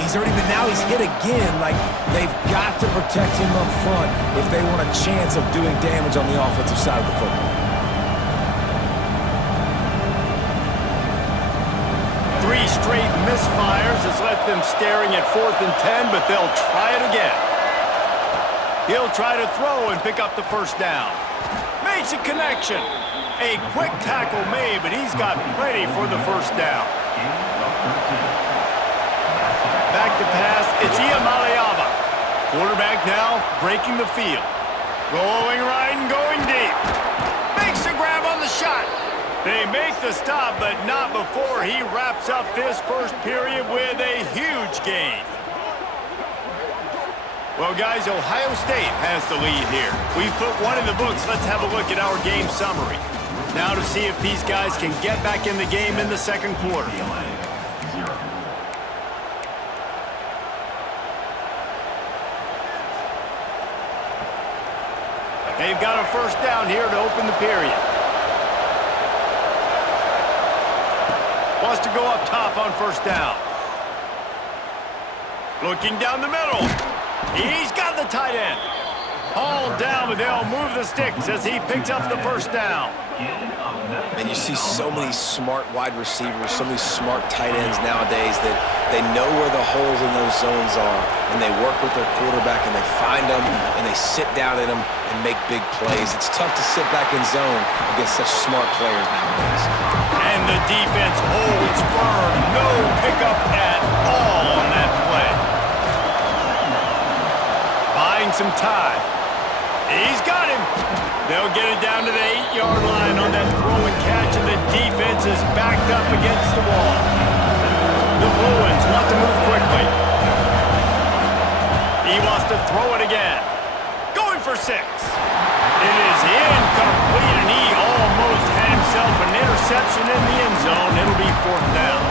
He's already been, now he's hit again. Like, they've got to protect him up front if they want a chance of doing damage on the offensive side of the football. 3 straight misfires has left them staring at 4th and 10, but they'll try it again. He'll try to throw and pick up the first down. Makes a connection. A quick tackle made, but he's got plenty for the first down. Back to pass, it's Iamaleava. Quarterback now breaking the field. Rolling right and going deep. Makes a grab on the shot. They make the stop, but not before he wraps up this first period with a huge gain. Well, guys, Ohio State has the lead here. We've put one in the books. Let's have a look at our game summary. Now to see if these guys can get back in the game in the second quarter. They've got a first down here to open the period. Wants to go up top on first down. Looking down the middle. He's got the tight end. Hauled down, but they'll move the sticks as he picks up the first down. And you see so many smart wide receivers, so many smart tight ends nowadays that they know where the holes in those zones are, and they work with their quarterback, and they find them, and they sit down in them and make big plays. It's tough to sit back in zone against such smart players nowadays. And the defense holds firm. No pickup at all on that play. Buying some time. He's got him. They'll get it down to the 8-yard line on that throw and catch, and the defense is backed up against the wall. The Bruins want to move quickly. He wants to throw it again. Going for 6. It is incomplete, and he almost had himself an interception in the end zone. It'll be 4th down.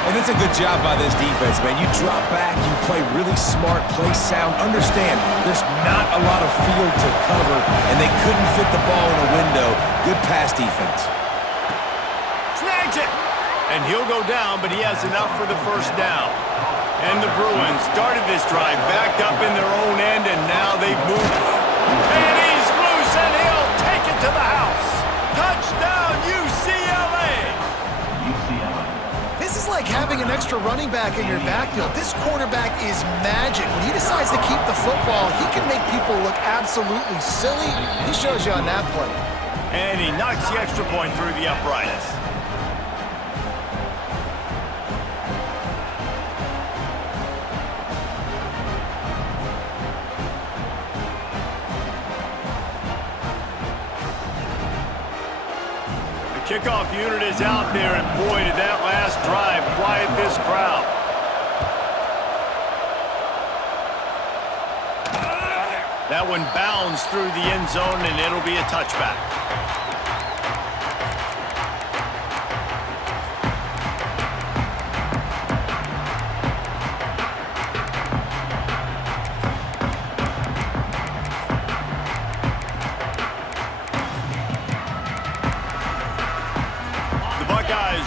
And it's a good job by this defense, man. You drop back, you play really smart, play sound. Understand, there's not a lot of field to cover, and they couldn't fit the ball in a window. Good pass defense. Snags it! And he'll go down, but he has enough for the first down. And the Bruins started this drive backed up in their own end, and now they've moved. And he's loose, and he'll take it to the house. Touchdown, UCLA! This is like having an extra running back in your backfield. This quarterback is magic. When he decides to keep the football, he can make people look absolutely silly. He shows you on that play. And he knocks the extra point through the uprights. Kickoff unit is out there, and boy, did that last drive quiet this crowd. That one bounds through the end zone, and it'll be a touchback.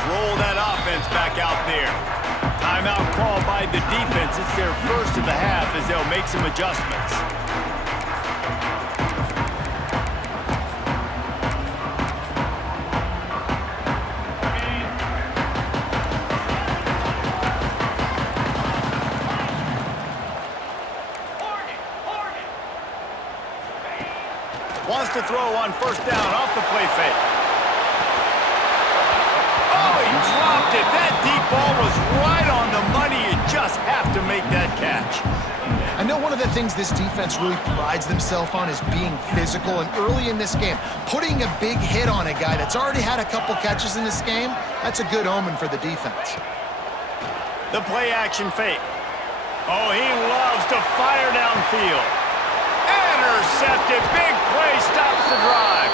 Roll that offense back out there. Timeout called by the defense. It's their first of the half as they'll make some adjustments. Wants to throw on first down off the play fake. Dropped it. That deep ball was right on the money. You just have to make that catch. I know one of the things this defense really prides themselves on is being physical, and early in this game, putting a big hit on a guy that's already had a couple catches in this game, that's a good omen for the defense. The play action fake. Oh, he loves to fire downfield. Intercepted. Big play stops the drive.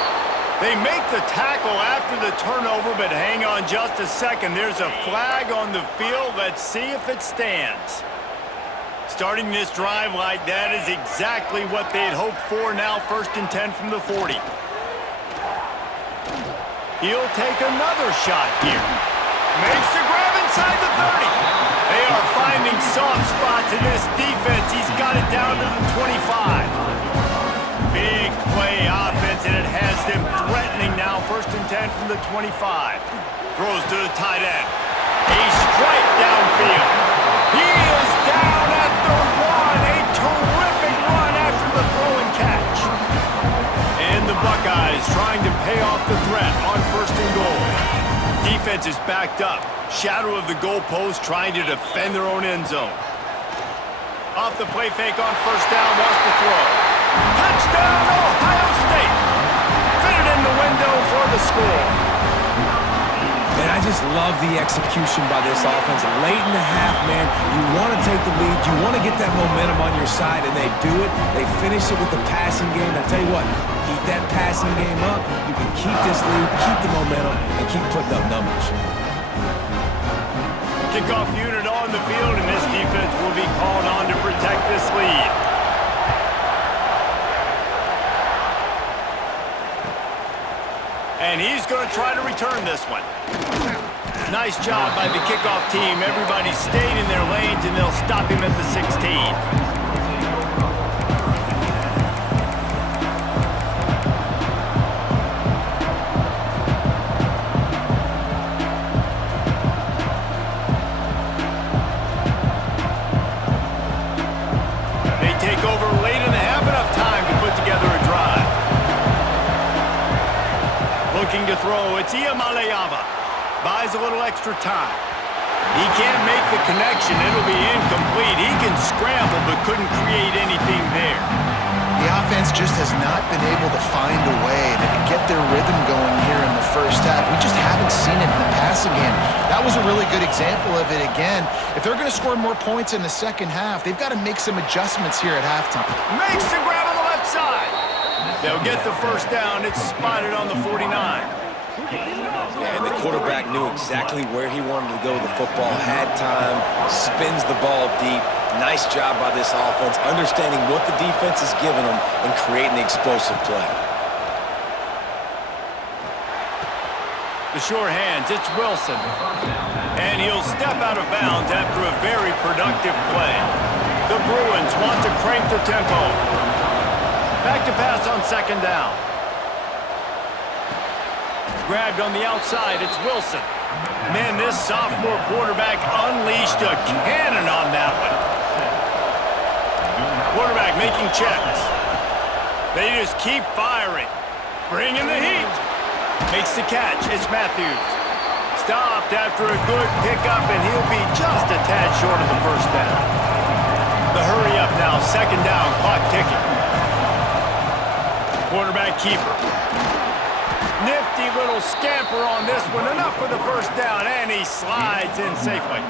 They make the tackle after the turnover, but hang on just a second. There's a flag on the field. Let's see if it stands. Starting this drive like that is exactly what they'd hoped for. Now 1st and 10 from the 40. He'll take another shot here. Makes the grab inside the 30. They are finding soft to this defense. He's got it down to the 25. Big play offense, and it has them threatening now. 1st and 10 from the 25. Throws to the tight end. A strike downfield. He is down at the 1. A terrific run after the throw and catch. And the Buckeyes trying to pay off the threat on 1st and goal. Defense is backed up. Shadow of the goalpost trying to defend their own end zone. Off the play fake on 1st down, wants to throw. Touchdown, Ohio State! Fitted in the window for the score. And I just love the execution by this offense. Late in the half, man, you want to take the lead. You want to get that momentum on your side, and they do it. They finish it with the passing game. I tell you what, keep that passing game up. You can keep this lead, keep the momentum, and keep putting up numbers. Kickoff unit on the field, and this defense will be called on to protect this lead. And he's going to try to return this one. Nice job by the kickoff team. Everybody stayed in their lanes, and they'll stop him at the 16. Looking to throw, it's Iamaleava. Buys a little extra time. He can't make the connection. It'll be incomplete. He can scramble, but couldn't create anything there. The offense just has not been able to find a way to get their rhythm going here in the 1st half. We just haven't seen it in the passing game. That was a really good example of it again. If they're going to score more points in the 2nd half, they've got to make some adjustments here at halftime. Makes the grab on the left side. They'll get the 1st down. It's spotted on the 49. And the quarterback knew exactly where he wanted to go with the football, had time, spins the ball deep. Nice job by this offense, understanding what the defense is giving them and creating the explosive play. The sure hands, it's Wilson. And he'll step out of bounds after a very productive play. The Bruins want to crank the tempo. Back to pass on 2nd down. Grabbed on the outside, it's Wilson. Man, this sophomore quarterback unleashed a cannon on that one. Quarterback making checks. They just keep firing. Bringing the heat. Makes the catch, it's Matthews. Stopped after a good pickup, and he'll be just a tad short of the 1st down. The hurry up now, 2nd down, clock ticking. Quarterback keeper. Nifty little scamper on this one. Enough for the 1st down, and he slides in safely.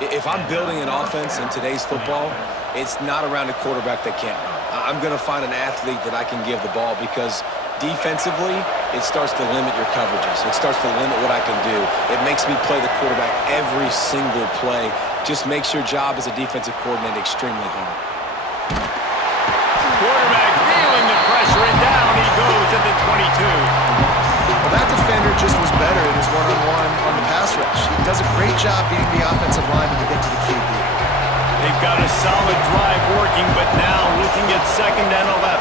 If I'm building an offense in today's football, it's not around a quarterback that can't run. I'm going to find an athlete that I can give the ball because defensively, it starts to limit your coverages. It starts to limit what I can do. It makes me play the quarterback every single play. Just makes your job as a defensive coordinator extremely hard. Quarterback feeling the pressure, and down he goes at the 22. Well, that defender just was better in his one-on-one on the pass rush. He does a great job beating the offensive lineman to get to the QB. They've got a solid drive working, but now looking at 2nd and 11.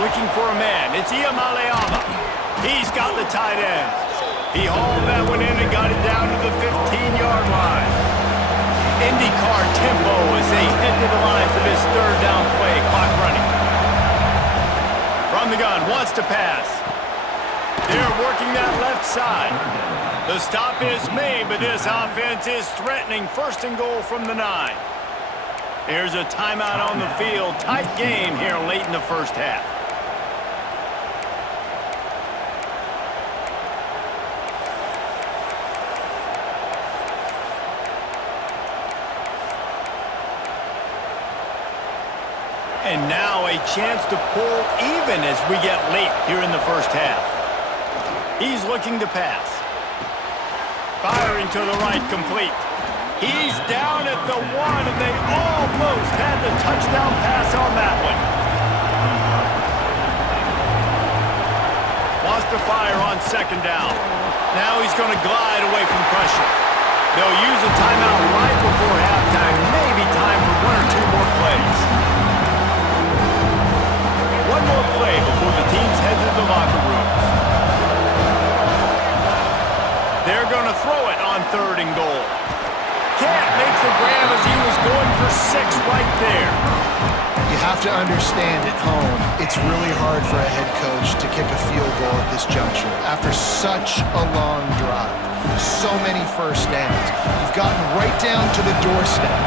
Looking for a man. It's Iamaleava. He's got the tight end. He hauled that one in and got it down to the 15-yard line. IndyCar tempo as they head to the line for this 3rd down play. Clock running. From the gun, wants to pass. They're working that left side. The stop is made, but this offense is threatening. 1st and goal from the 9. Here's a timeout on the field. Tight game here late in the 1st half. And now a chance to pull even as we get late here in the 1st half. He's looking to pass. Firing to the right, complete. He's down at the 1, and they almost had the touchdown pass on that one. Wants to fire on 2nd down. Now he's going to glide away from pressure. They'll use a timeout right before halftime. Maybe time for 1 or for 6 right there. You have to understand at home, it's really hard for a head coach to kick a field goal at this juncture after such a long drive. So many first downs. You've gotten right down to the doorstep.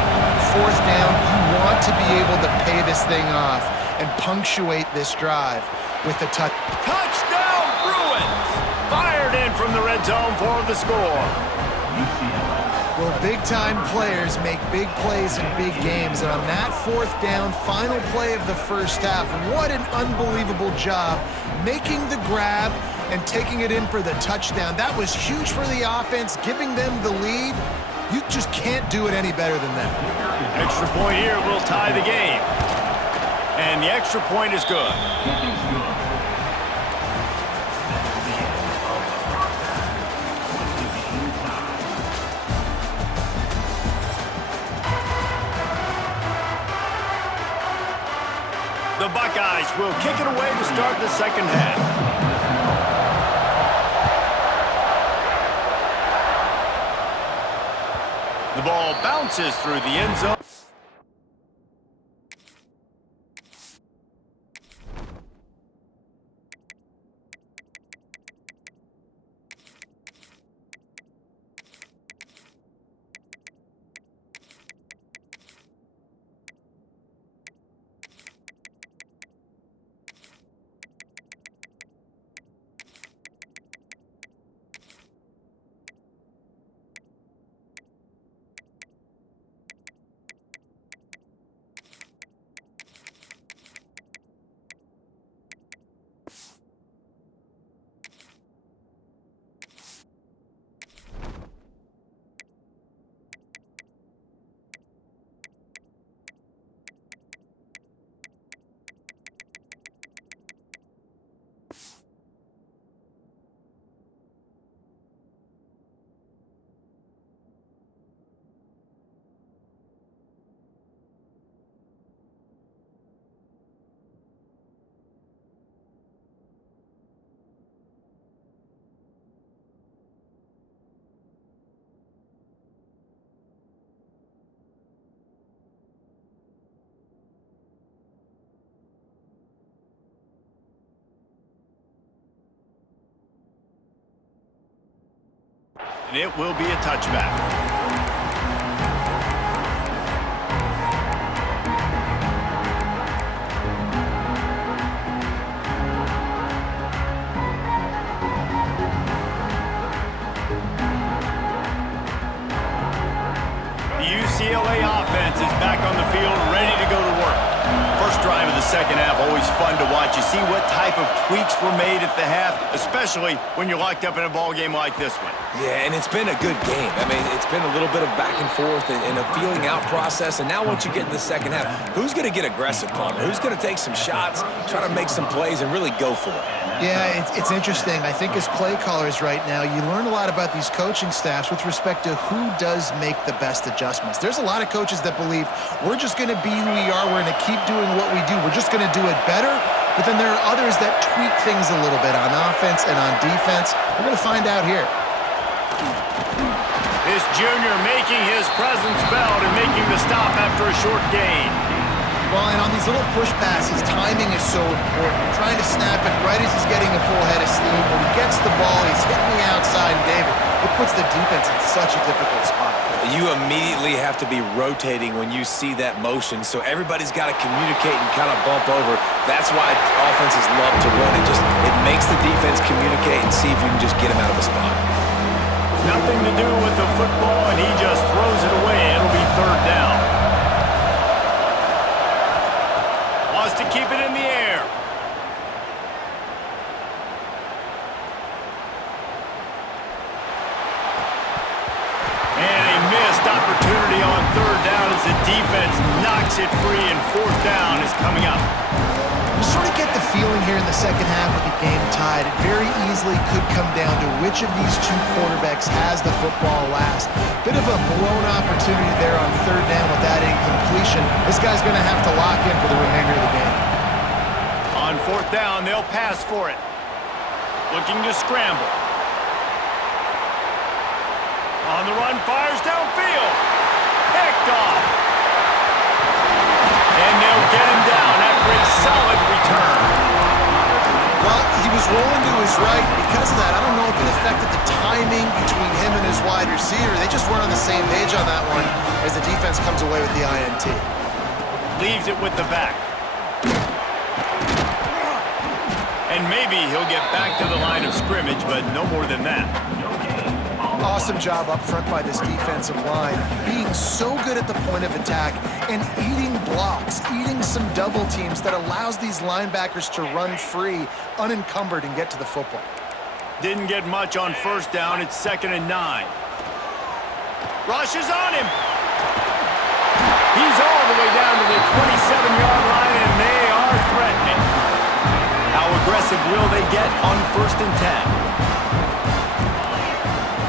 4th down, you want to be able to pay this thing off and punctuate this drive with a touchdown Bruins! Fired in from the red zone for the score. Well, big-time players make big plays in big games, and on that 4th down, final play of the first half, what an unbelievable job making the grab and taking it in for the touchdown. That was huge for the offense, giving them the lead. You just can't do it any better than that. Extra point here will tie the game. And the extra point is good. The Buckeyes will kick it away to start the second half. The ball bounces through the end zone. And it will be a touchback. The UCLA offense is back on the field, ready to go to work. First drive of the second half, always fun to watch. You see what type of tweaks were made at the half, especially when you're locked up in a ball game like this one. Yeah, and it's been a good game. I mean, it's been a little bit of back and forth and a feeling out process. And now once you get in the second half, who's going to get aggressive, Palmer? Who's going to take some shots, try to make some plays, and really go for it? Yeah, it's interesting. I think as play callers right now, you learn a lot about these coaching staffs with respect to who does make the best adjustments. There's a lot of coaches that believe we're just going to be who we are. We're going to keep doing what we do. We're just going to do it better. But then there are others that tweak things a little bit on offense and on defense. We're going to find out here. This junior making his presence felt and making the stop after a short gain. Well, and on these little push passes, timing is so important. You're trying to snap it right as he's getting a full head of steam. When he gets the ball, he's hitting the outside, and David, it puts the defense in such a difficult spot. You immediately have to be rotating when you see that motion, so everybody's got to communicate and kind of bump over. That's why offenses love to run it. It makes the defense communicate and see if you can just get him out of a spot. Nothing to do with the football, and he just throws it away. It'll be third down. Wants to keep it in the air. And a missed opportunity on third down as the defense knocks it free, and fourth down is coming up. You sort of get the feeling here in the second half with the game tied. It very easily could come down to which of these two quarterbacks has the football last. Bit of a blown opportunity there on third down with that incompletion. This guy's going to have to lock in for the remainder of the game. On fourth down, they'll pass for it. Looking to scramble. On the run, fires downfield. Picked off. was rolling to his right. Because of that, I don't know if it affected the timing between him and his wide receiver. They just weren't on the same page on that one as the defense comes away with the INT. Leaves it with the back. And maybe he'll get back to the line of scrimmage, but no more than that. Awesome job up front by this defensive line, being so good at the point of attack and eating blocks, eating some double teams that allows these linebackers to run free, unencumbered, and get to the football. Didn't get much on first down. It's 2nd and 9. Rushes on him. He's all the way down to the 27-yard line, and they are threatening. How aggressive will they get on 1st and 10?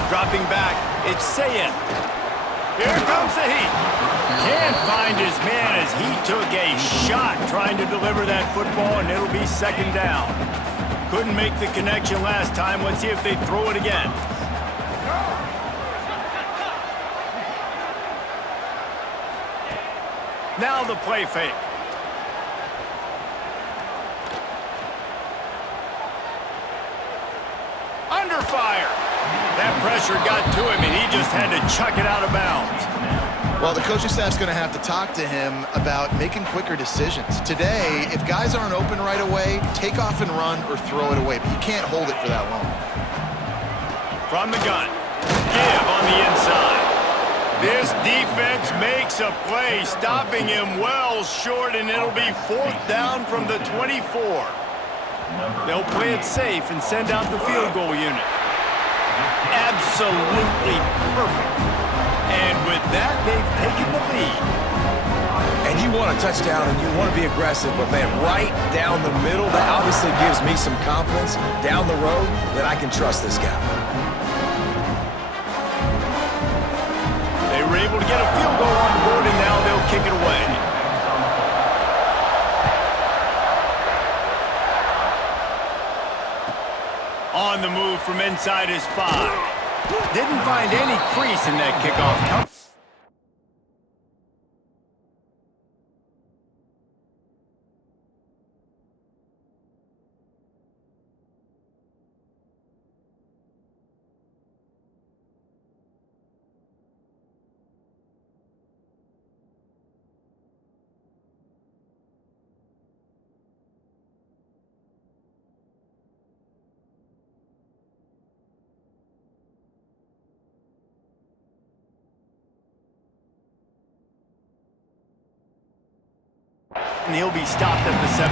Dropping back, it's Sayin. Here comes the heat. Can't find his man as he took a shot trying to deliver that football, and it'll be 2nd down. Couldn't make the connection last time. Let's see if they throw it again. Now the play fake. Under fire. That pressure got to him, and he just had to chuck it out of bounds. Well, the coaching staff's going to have to talk to him about making quicker decisions. Today, if guys aren't open right away, take off and run or throw it away, but you can't hold it for that long. From the gun. Give on the inside. This defense makes a play, stopping him well short, and it'll be 4th down from the 24. They'll play it safe and send out the field goal unit. Absolutely perfect. And with that, they've taken the lead. And you want a touchdown and you want to be aggressive, but man, right down the middle, that obviously gives me some confidence down the road that I can trust this guy. They were able to get a field goal on the board, and now they'll kick it away. On the move from inside his 5. Didn't find any crease in that kickoff. And he'll be stopped at the 17.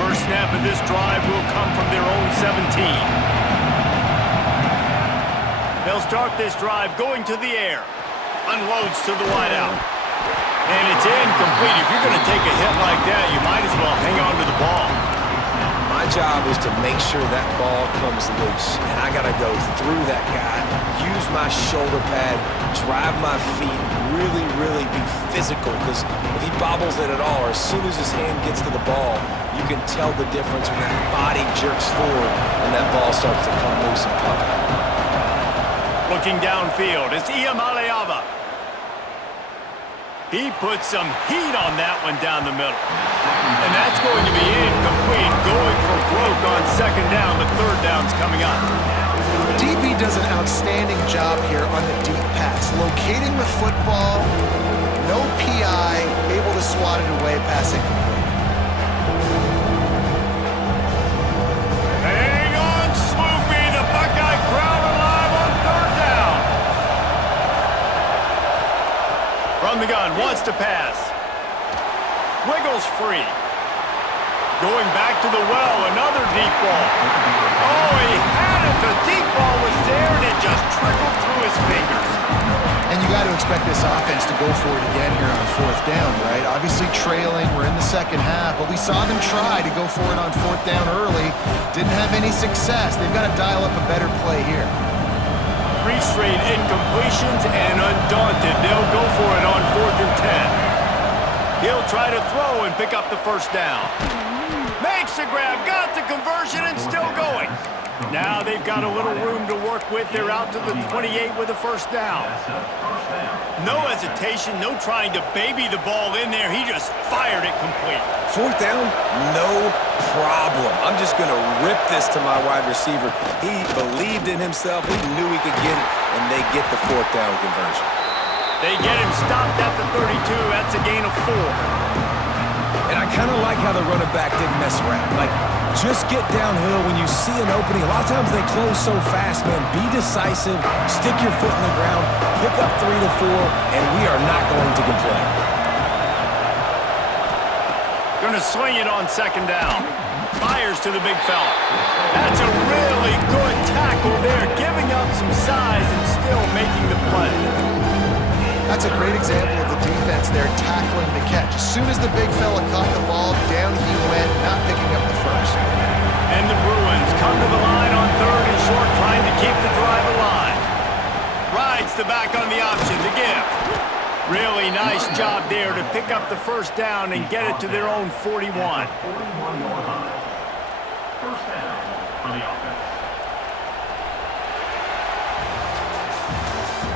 First snap of this drive will come from their own 17. They'll start this drive going to the air. Unloads to the wideout. And it's incomplete. If you're going to take a hit like that, you might as well hang on to the ball. My job is to make sure that ball comes loose, and I got to go through that guy, use my shoulder pad, drive my feet, really be physical, because if he bobbles it at all, or as soon as his hand gets to the ball, you can tell the difference when that body jerks forward and that ball starts to come loose and pop out. Looking downfield, it's Iamaleava. He put some heat on that one down the middle. And that's going to be incomplete, going for broke on 2nd down. The 3rd down's coming up. DB does an outstanding job here on the deep pass, locating the football, no PI, able to swat it away, pass incomplete. Hang on, Sloopy, the Buckeye crowd alive on 3rd down. From the gun, wants to pass. Wiggles free. Going back to the well, another deep ball. Oh, he had it. The deep ball was there, and it just trickled through his fingers. And you got to expect this offense to go for it again here on 4th down, right? Obviously trailing, we're in the 2nd half, but we saw them try to go for it on 4th down early. Didn't have any success. They've got to dial up a better play here. 3 straight incompletions, and undaunted, they'll go for it on 4th and 10. He'll try to throw and pick up the first down. Makes the grab, got the conversion, and still going. Now they've got a little room to work with. They're out to the 28 with a first down. No hesitation, no trying to baby the ball in there. He just fired it complete. Fourth down, no problem. I'm just going to rip this to my wide receiver. He believed in himself. He knew he could get it, and they get the fourth down conversion. They get him stopped at the 32. That's a gain of 4. And I kind of like how the running back didn't mess around. Like, just get downhill when you see an opening. A lot of times they close so fast, man. Be decisive, stick your foot in the ground, pick up 3 to 4, and we are not going to complain. Going to swing it on second down. Fires to the big fella. That's a really good tackle there, giving up some size and still making the play. That's a great example of the defense there tackling the catch. As soon as the big fella caught the ball, down he went, not picking up the first. And the Bruins come to the line on third and short, trying to keep the drive alive. Rides the back on the option to give. Really nice job there to pick up the first down and get it to their own 41. 41 more high. First down for the offense.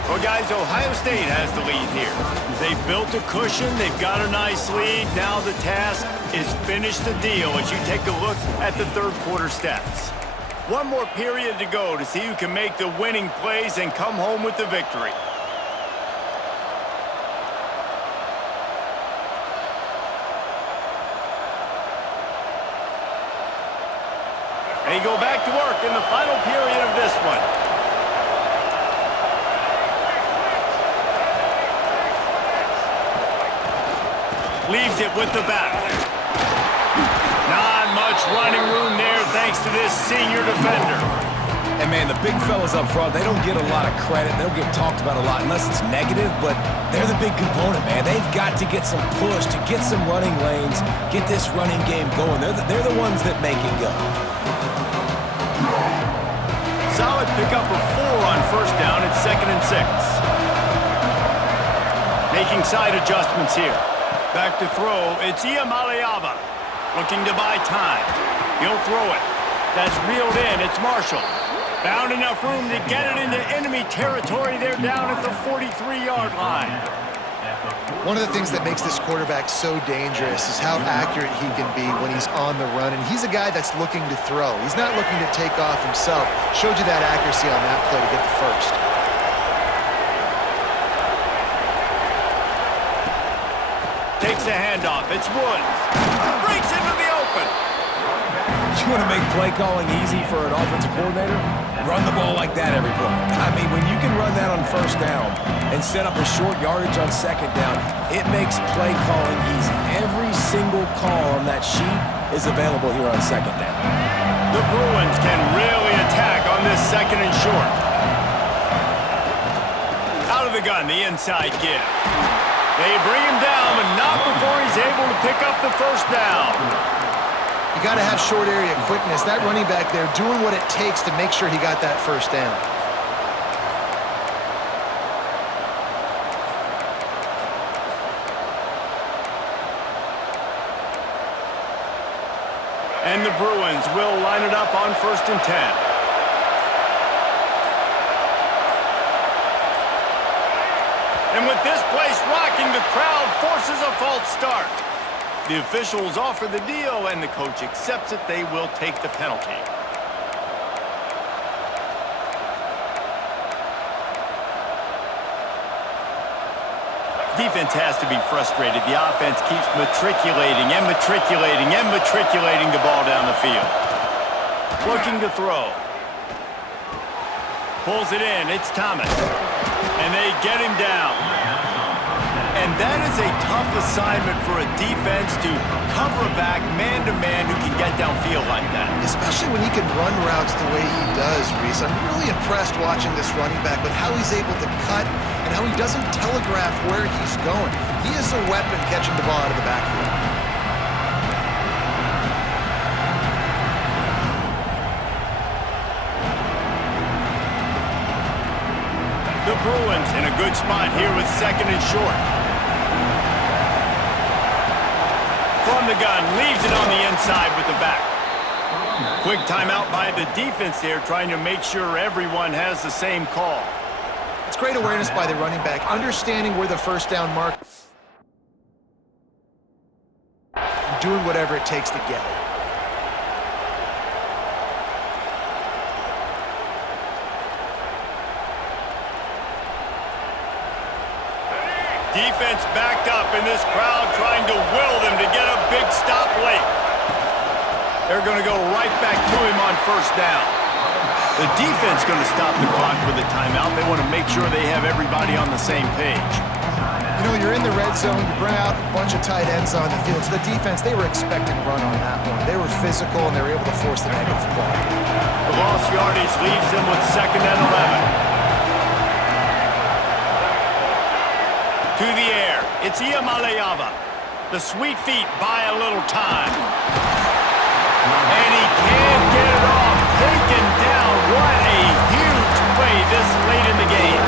Well, guys, Ohio State has the lead here. They've built a cushion. They've got a nice lead. Now the task is finish the deal as you take a look at the third quarter stats. One more period to go to see who can make the winning plays and come home with the victory. They go back to work in the final period of this one. Leaves it with the back. Not much running room there thanks to this senior defender. And, man, the big fellas up front, they don't get a lot of credit. They don't get talked about a lot unless it's negative, but they're the big component, man. They've got to get some push, to get some running lanes, get this running game going. They're the ones that make it go. Solid pickup of 4 on first down. It's 2nd and 6. Making side adjustments here. Back to throw, it's Iamaleava. Looking to buy time. He'll throw it. That's reeled in, it's Marshall. Found enough room to get it into enemy territory. They're down at the 43-yard line. One of the things that makes this quarterback so dangerous is how accurate he can be when he's on the run. And he's a guy that's looking to throw. He's not looking to take off himself. Showed you that accuracy on that play to get the first. Takes the handoff. It's Woods. Breaks into the open. You want to make play calling easy for an offensive coordinator? Run the ball like that every play. I mean, when you can run that on first down and set up a short yardage on second down, it makes play calling easy. Every single call on that sheet is available here on second down. The Bruins can really attack on this 2nd and short. Out of the gun, the inside give. They bring him down, but not before he's able to pick up the first down. You got to have short area quickness. That running back there doing what it takes to make sure he got that first down. And the Bruins will line it up on 1st and 10. And with this place rocking, the crowd forces a false start. The officials offer the deal, and the coach accepts it. They will take the penalty. Defense has to be frustrated. The offense keeps matriculating and matriculating and matriculating the ball down the field. Looking to throw. Pulls it in. It's Thomas. And they get him down. And that is a tough assignment for a defense to cover a back man-to-man who can get downfield like that. Especially when he can run routes the way he does, Reese. I'm really impressed watching this running back with how he's able to cut and how he doesn't telegraph where he's going. He is a weapon catching the ball out of the backfield. The Bruins in a good spot here with 2nd and short. From the gun, leaves it on the inside with the back. Quick timeout by the defense there, trying to make sure everyone has the same call. It's great awareness by the running back, understanding where the first down mark, doing whatever it takes to get it. Defense backed up in this crowd, trying to will them to get a big stop late. They're going to go right back to him on first down. The defense going to stop the clock with a timeout. They want to make sure they have everybody on the same page. You know, you're in the red zone, you bring out a bunch of tight ends on the field. So the defense, they were expecting run on that one. They were physical, and they were able to force the negative play. The lost yardage leaves them with 2nd and 11. To the air, it's Iamaleava. The sweet feet buy a little time. And he can't get it off. Taken down. What a huge play this late in the game.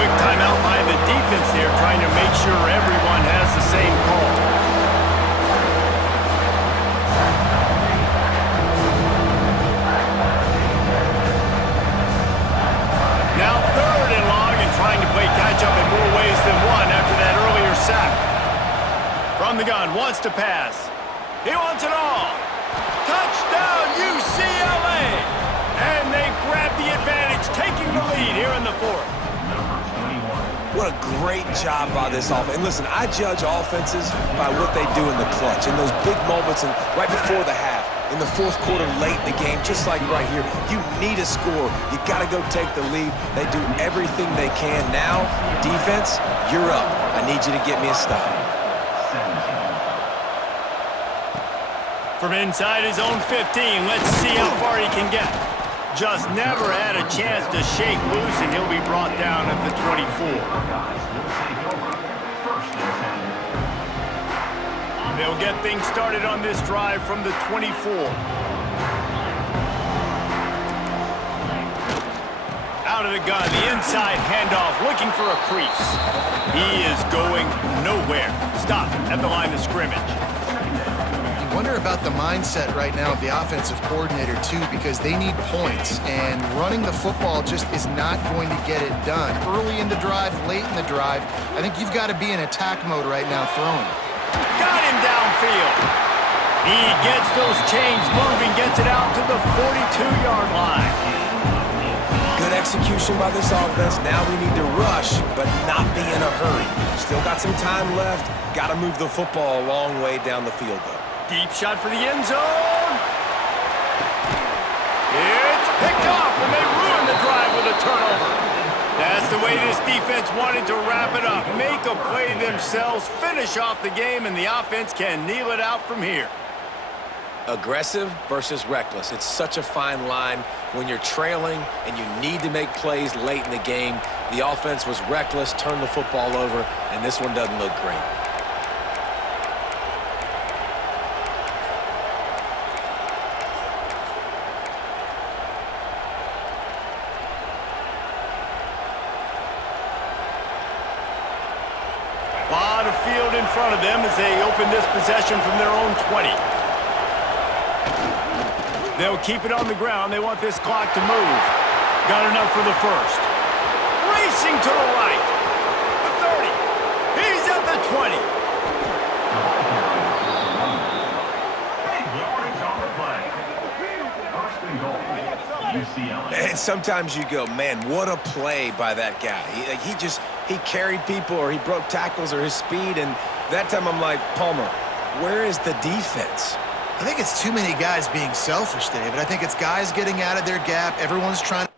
Quick timeout by the defense there, trying to make sure everyone has the same call. Now 3rd and long, and trying to play catch-up in more ways than one after that earlier sack. From the gun, wants to pass. He wants it all. Touchdown, UCLA! And they grab the advantage, taking the lead here in the 4th. What a great job by this offense. And listen, I judge offenses by what they do in the clutch, in those big moments and right before the half, in the 4th quarter, late in the game, just like right here. You need a score. You got to go take the lead. They do everything they can. Now, defense, you're up. I need you to get me a stop. From inside his own 15, let's see how far he can get. Just never had a chance to shake loose, and he'll be brought down at the 24. They'll get things started on this drive from the 24. Out of the gun, the inside handoff, looking for a crease. He is going nowhere. Stop at the line of scrimmage. You wonder about the mindset right now of the offensive coordinator, too, because they need points, and running the football just is not going to get it done. Early in the drive, late in the drive, I think you've got to be in attack mode right now throwing. Got him downfield. He gets those chains moving, gets it out to the 42-yard line. Good execution by this offense. Now we need to rush, but not be in a hurry. Still got some time left. Got to move the football a long way down the field, though. Deep shot for the end zone. It's picked off, and they ruin the drive with a turnover. That's the way this defense wanted to wrap it up. Make a play themselves, finish off the game, and the offense can kneel it out from here. Aggressive versus reckless. It's such a fine line when you're trailing and you need to make plays late in the game. The offense was reckless, turned the football over, and this one doesn't look great. A lot of field in front of them as they open this possession from their own 20. They'll keep it on the ground. They want this clock to move. Got enough for the first. Racing to the right. The 30. He's at the 20. And sometimes you go, man, what a play by that guy. He carried people, or he broke tackles, or his speed, and that time I'm like, Palmer, where is the defense? I think it's too many guys being selfish, David. I think it's guys getting out of their gap. Everyone's trying